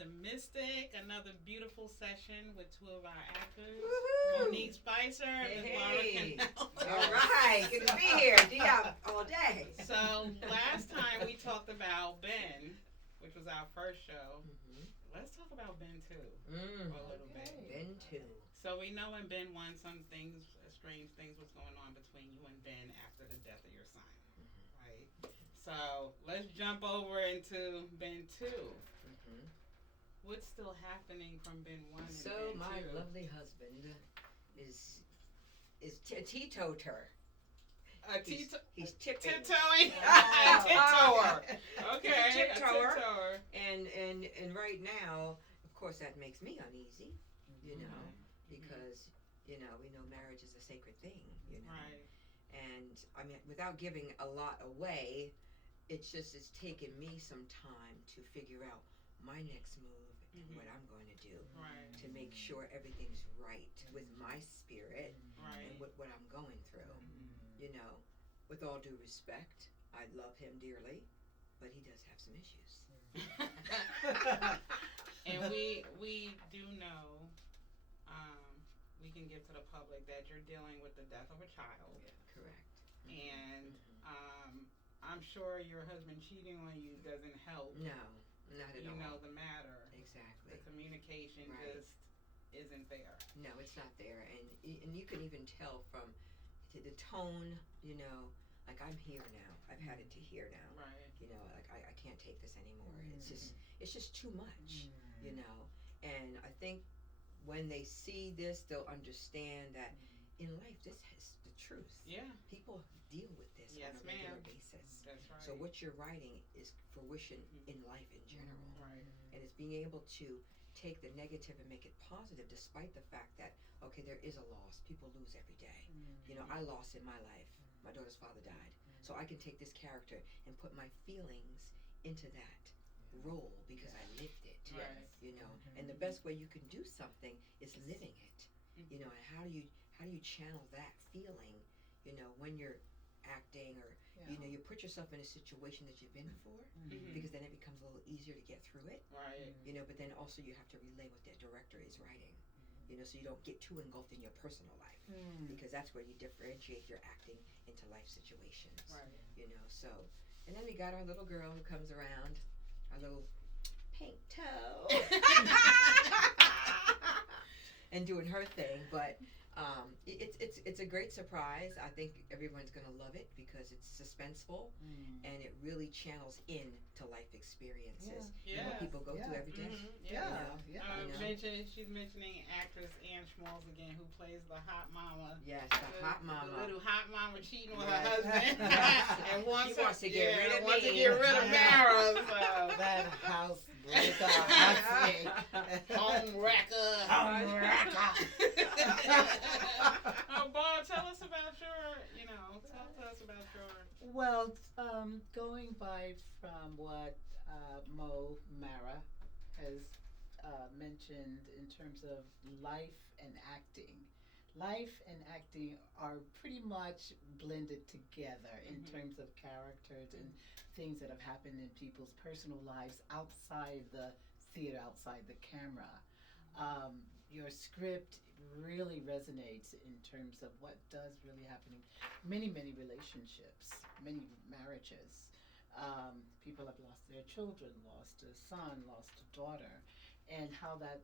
the Mystic. Another beautiful session with two of our actors, Woohoo! Monique Spicer and Barbara Cannell. All right, good to be here. Diop all day. So last time we talked about Ben, which was our first show. Mm-hmm. Let's talk about Ben 2 Mm. for a little bit. Ben too. So we know in Ben 1 some things, strange things was going on between you and Ben after the death of your son, right? So let's jump over into Ben 2. Mm-hmm. What's still happening from Ben 1 and So Ben my 2? lovely husband is a teetotaler. He's tipping. Tiptoeing. Oh. Tiptoer. Okay. He's a tiptoer. tiptoer. And right now, of course, that makes me uneasy, you know, Mm-hmm. because, you know, we know marriage is a sacred thing, you know. Right. And, I mean, without giving a lot away, it's taken me some time to figure out my next move and Mhm. what I'm going to do Right. to make sure everything's right with my spirit Right. and with what I'm going through. Mhm. You know, with all due respect, I love him dearly, but he does have some issues. And we do know, we can give to the public that you're dealing with the death of a child. Yeah, correct. And I'm sure your husband cheating on you doesn't help. No, not at all. You know the matter. Exactly. The communication Right. just isn't there. No, it's not there, and you can even tell from the tone. You know, like I'm here now. I've had it to here now. Right. You know, like I can't take this anymore. It's just too much. You know, and I think when they see this, they'll understand that in life, this is the truth. Yeah. People deal with this Yes, on a regular ma'am. basis. That's right. So what you're writing is fruition Mhm. in life in general. Right. And it's being able to take the negative and make it positive despite the fact that, okay, there is a loss. People lose every day. You know, I lost in my life. My daughter's father died. So I can take this character and put my feelings into that role because I lived it. Right. You know, and the best way you can do something is living it. Mhm. You know, and how do you channel that feeling, you know, when you're acting or you know, you put yourself in a situation that you've been before Mhm. because then it becomes a little easier to get through it. Right. You know, but then also you have to relay what that director is writing. You know, so you don't get too engulfed in your personal life because that's where you differentiate your acting into life situations. Right. You know, so and then we got our little girl who comes around, our little pink toe, and doing her thing, but it's a great surprise. I think everyone's gonna love it because it's suspenseful and it really channels into life experiences Yeah. what people go through every day. Mhm. Yeah. You know? She's mentioning actress Ann Schmaltz again, who plays the hot mama. Yes, the hot mama. The little hot mama cheating with Yes. her husband. Yes. And wants She wants to get rid of wants me. to get rid of Mara. So. That house breaker, I see. Home wrecker. Bob, tell us about talk to us about your. Well, going by from what Mara has mentioned in terms of life and acting. Life and acting are pretty much blended together in terms of characters and things that have happened in people's personal lives outside the theater, outside the camera. Your script really resonates in terms of what does really happen in many relationships, many marriages. People have lost their children, lost a son, lost a daughter, and how that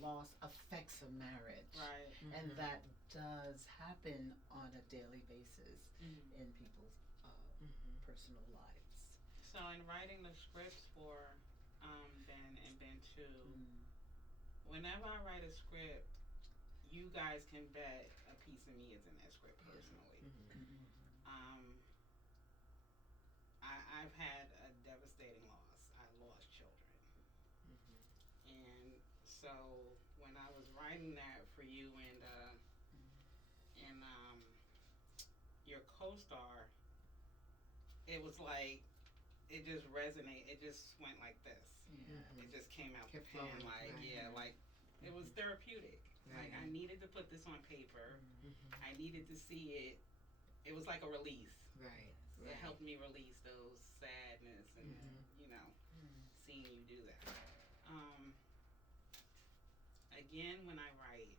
loss affects a marriage. Right. And that does happen on a daily basis in people's personal lives. So in writing the scripts for Ben and Ben 2, whenever I write a script, you guys can bet a piece of me is in that script personally. I've had a devastating loss. I lost children. And so when I was writing that for you and your co-star, it was like it just resonated. It just went like this. It just came out the Kept pen, flowing. like like it was therapeutic. Like I needed to put this on paper. I needed to see it. It was like a release. Right. It helped me release those sadness and seeing you do that. begin when I write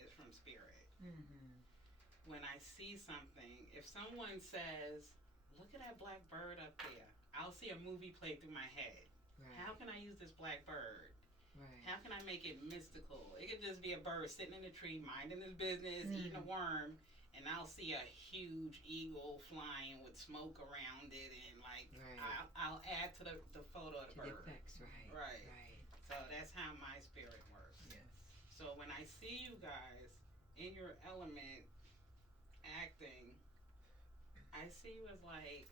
is from spirit. Mm-hmm. When I see something, if someone says, "Look at that black bird up there," I'll see a movie play through my head. Right. How can I use this black bird? Right. How can I make it mystical? It could just be a bird sitting in a tree, minding his business, eating a worm, and I'll see a huge eagle flying with smoke around it, and like Right. I'll add to the photo of the To the bird. effects, right. Right. Right. So that's how my spirit works. Yes. So when I see you guys in your element acting, I see you as like,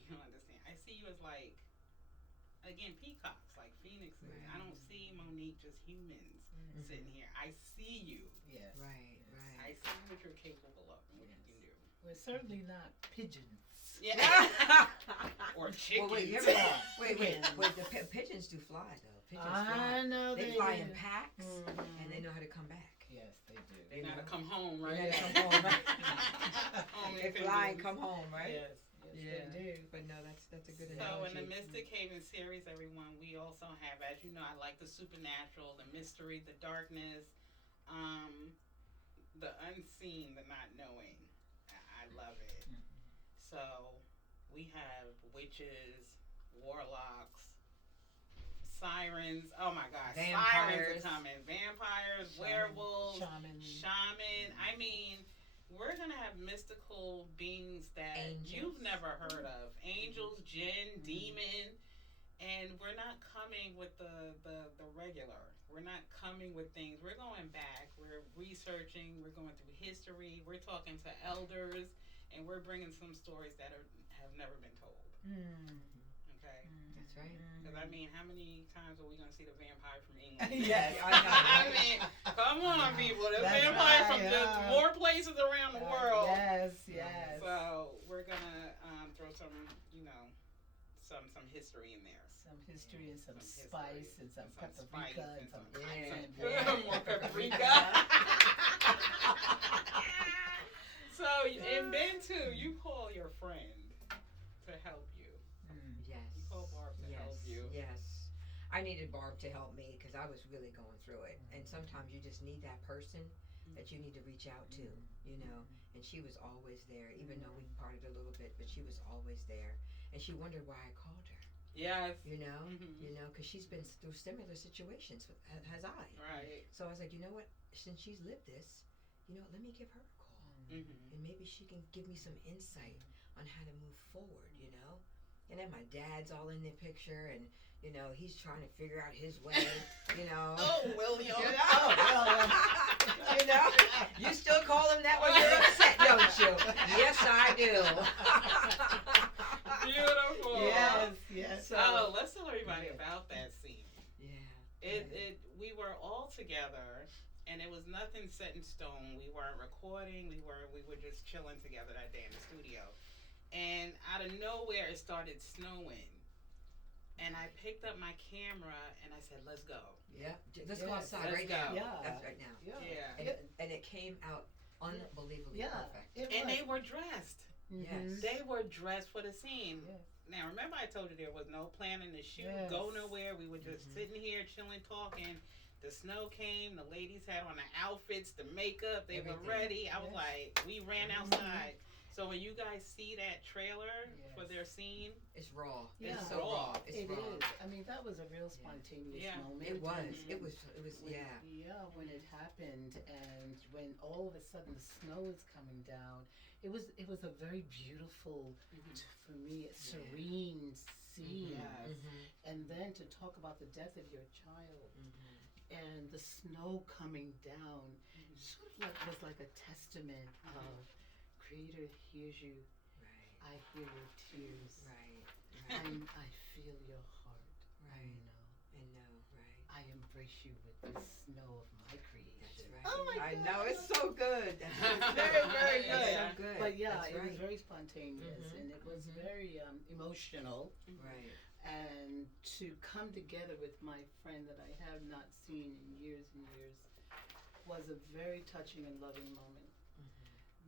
you don't understand. I see you as like, again, peacocks, like phoenixes. Right. I don't see Monique just humans sitting here. I see you. Yes. Right. I Right. see what you're capable of and what Yes. you can do. We're certainly not pigeons. Yeah. Or chickens. Well, wait, you ever, wait. The pigeons do fly though. Pigeons fly. I know They fly do. in packs, Mhm. and they know how to come back. Yes, they do. They gotta know? come home, They right? gotta come home, right? Only They fly and pigeons. come home, right? Yes, Yeah. they do. But no, that's a good So in analogy. the Mystic Haven series, everyone, we also have, as you know, I like the supernatural, the mystery, the darkness, the unseen, the not knowing. I love it. So we have witches, warlocks, sirens. Oh my gosh, Vampires. sirens are coming. Vampires, Shaman. werewolves, Shaman. shaman. I mean, we're gonna have mystical beings that Angels. you've never heard of. Angels, jinn, demon. And we're not coming with the regular. We're not coming with things. We're going back. We're researching. We're going through history. We're talking to elders, and we're bringing some stories that have never been told. Okay. That's right. Because I mean, how many times are we gonna see the vampire from England? Yes, I know. I mean, come on, people. The That's vampire right, from yeah. just more places around the world. Yes. So we're gonna throw some, some history in there. Some history and some Some spice history and some and some spice paprika and and some some accent. Yeah. More paprika. So in Ben 2, you call your friend to help you. Yes. You call Barb to help you. Yes. I needed Barb to help me because I was really going through it. And sometimes you just need that person that you need to reach out to, And she was always there, even though we parted a little bit, but she was always there. And she wondered why I called her. Yes. Because she's been through similar situations, as I. Right. So I was like, you know what? Since she's lived this, let me give her a call. And maybe she can give me some insight on how to move forward, And then my dad's all in the picture, and he's trying to figure out his way, Oh, William. You still call him that when you're upset, don't you? Yes, I do. Beautiful. Yes. So let's tell everybody about that scene. Yeah. We were all together, and it was nothing set in stone. We weren't recording. We were just chilling together that day in the studio. And out of nowhere, it started snowing. And I picked up my camera and I said, "Let's go." Yeah. Let's go outside let's right go. now. Yeah. That's right now. Yeah. And it came out unbelievably perfect. And they were dressed. Yes. They were dressed for the scene. Yes. Now, remember I told you there was no planning to shoot, Yes. go nowhere. We were just sitting here, chilling, talking. The snow came. The ladies had on the outfits, the makeup. They were Everything. ready. I was Yes. like, we ran outside. So when you guys see that trailer for their scene, It's raw. Yeah. It's so raw. It's It raw. is. I mean, that was a real spontaneous Yeah. moment. It was. Mhm. It was. When, Yeah. Yeah, when it happened, and when all of a sudden the snow was coming down, it was a very beautiful, for me, serene scene. Yes. And then to talk about the death of your child and the snow coming down, sort of was like a testament of Creator hears you. Right. I hear your tears. Right. I feel your heart. Right. I know. Right. I embrace you with the snow of my creation. That's right. Oh my I God. know, it's so good. It's very, very It's good. so good. But yeah, That's it was right. very spontaneous and it was very emotional. Right. And to come together with my friend that I have not seen in years and years was a very touching and loving moment.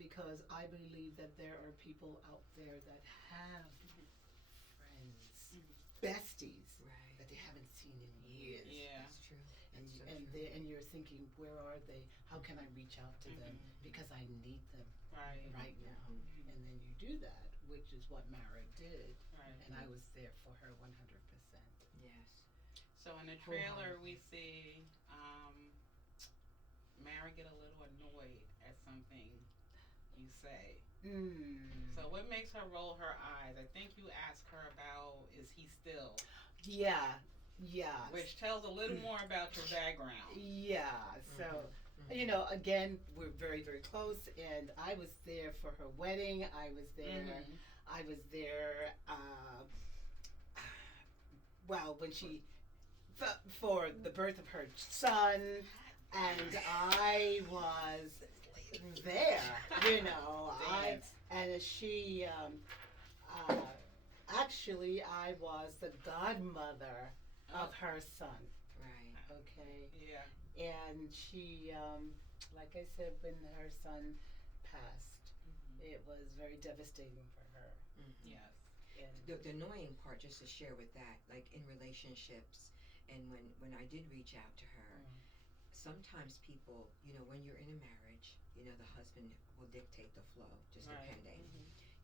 Because I believe that there are people out there that have friends, besties, Right. that they haven't seen in years. yeah. That's true. And so and true. and you're thinking, where are they? How can I reach out to them? Because I need them Right. right now. Mhm. And then you do that, which is what Mara did, Right. and I was there for her 100%. Yes. So in the trailer, we see Mara get a little annoyed at something you say. So what makes her roll her eyes? I think you asked her about, is he still? Yeah, yeah. Which tells a little more about your background. Yeah, so, you know, again, we're very, very close, and I was there for her wedding. I was there. I was there, well, when she, for the birth of her son, and I was there, you know. And she, actually, I was the godmother of her son. Right. Okay. Yeah. And she, like I said, when her son passed, it was very devastating for her. Yes. And The annoying part, just to share with that, like in relationships, and when I did reach out to her, sometimes people, you know, when you're in a marriage, you know, the husband will dictate the flow, just depending.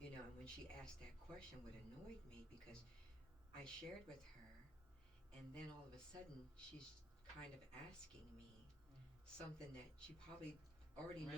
You know, and when she asked that question, what annoyed me, because I shared with her, and then all of a sudden she's kind of asking me something that she probably already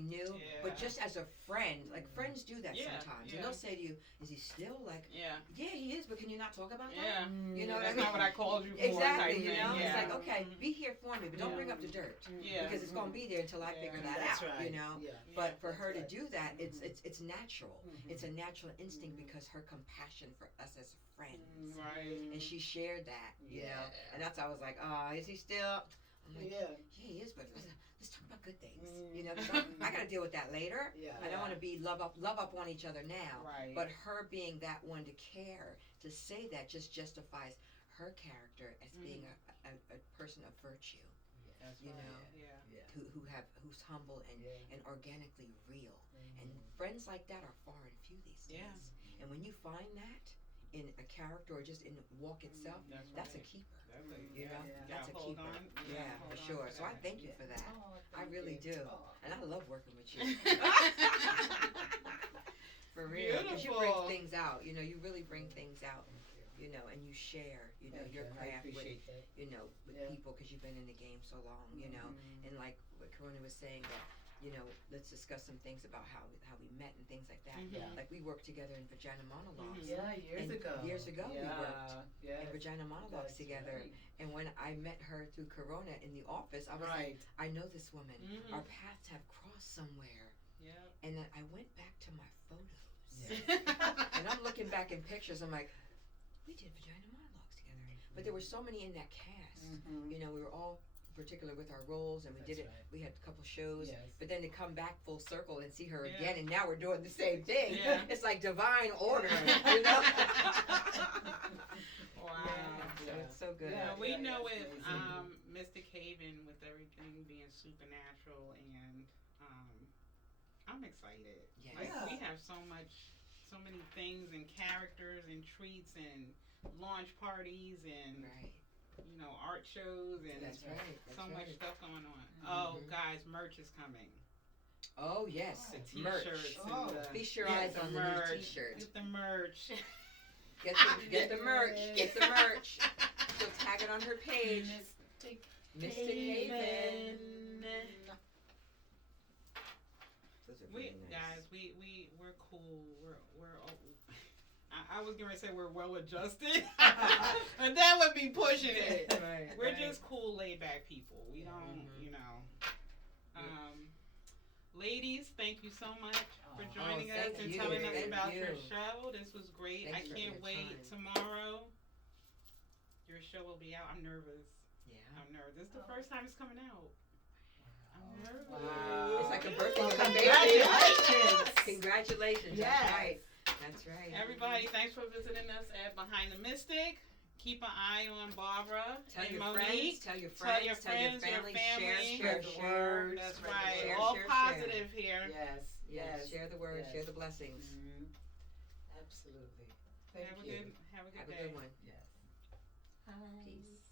knew, Yeah. but just as a friend, like friends do that sometimes, and Yeah. they'll say to you, "Is he still like?" Yeah. Yeah, he is, but can you not talk about that? Yeah. You know what I That's mean? not what I called you for. Exactly, type you thing. know, Yeah. it's like, okay, be here for me, but don't Yeah. bring up the dirt, Yeah. because it's gonna be there until I figure that that's out, right. you know. Yeah. But for her to right. do that, it's natural. Mhm. It's a natural instinct because her compassion for us as friends, Right. and she shared that, you know, Yeah. and that's why I was like, oh, is he still? I'm like, Yeah. yeah, he is, but let's talk about good things, you know. 'Cause I gotta deal with that later. Yeah. I don't want to be love up on each other now. Right. But her being that one to care, to say that, just justifies her character as being a person of virtue, That's you right. know, Yeah. who's humble and organically real. And Mhm. friends like that are far and few these days. Yeah. And when you find that in a character or just in the walk itself, that's a keeper. That's a, You know, Yeah. that's a hold keeper. on. Yeah, Hold for on sure. to So I that. thank you for that. Oh, I thank really you. do, Oh. and I love working with you. For real, because you bring Beautiful. things out. You know, you really bring things out. You know, and you share. You know, your I craft with appreciate that. with Yeah. people because you've been in the game so long. You know, and like what Carona was saying that. You know, let's discuss some things about how we met and things like that. Yeah. Like we worked together in Vagina Monologues. Yeah, years And ago. years ago we worked Yeah. in Vagina Monologues That's together. right. And when I met her through Carona in the office, I was like, I know this woman. Our paths have crossed somewhere. Yeah. And then I went back to my photos. Yeah. And I'm looking back in pictures. I'm like, we did Vagina Monologues together. But there were so many in that cast. You know, we were all particular with our roles, and we did it. Right. We had a couple shows, Yes. but then to come back full circle and see her Yeah. again, and now we're doing the same thing. Yeah. It's like divine order, you know. Wow. Yeah, so it's so good. Yeah, we know it's with amazing. Mystic Haven, with everything being supernatural, and I'm excited. Yes. Like Yeah. we have so many things and characters and treats and launch parties and Right. you know, art shows and That's right. That's so much right. stuff going on. Oh, guys, merch is coming. Oh yes, The merch. t-shirts Oh. and the Feast your get eyes the on the merch. new T-shirt. Get the merch. Get the merch. Get the merch. She'll tag it on her page. Mystic Haven. Those are We really nice. guys, we're cool. I was gonna say we're well adjusted, but that would be pushing it. Right. We're right. just cool, laid back people. We don't, you know. Ladies, thank you so much for joining us thank and you. telling us Thank about your you. show. This was great. Thanks I for can't your wait time. tomorrow. Your show will be out. I'm nervous. Yeah. I'm nervous. This is the first time it's coming out. I'm nervous. Wow. It's like a birthday. Well, Congratulations. Congratulations. Yes. That's right. That's right. Everybody, thanks for visiting us at Behind the Mystic. Keep an eye on Barbara Tell and your Monique. friends. Tell your Tell your friends. friends, your Tell your family. family. Share. Spread the Share. word. That's Spread the right. word. Share, All share, positive here. Yes. Yes. Share the word. Yes. Share the blessings. Absolutely. Thank Have a you. good Have a day. good one. Yes. Peace.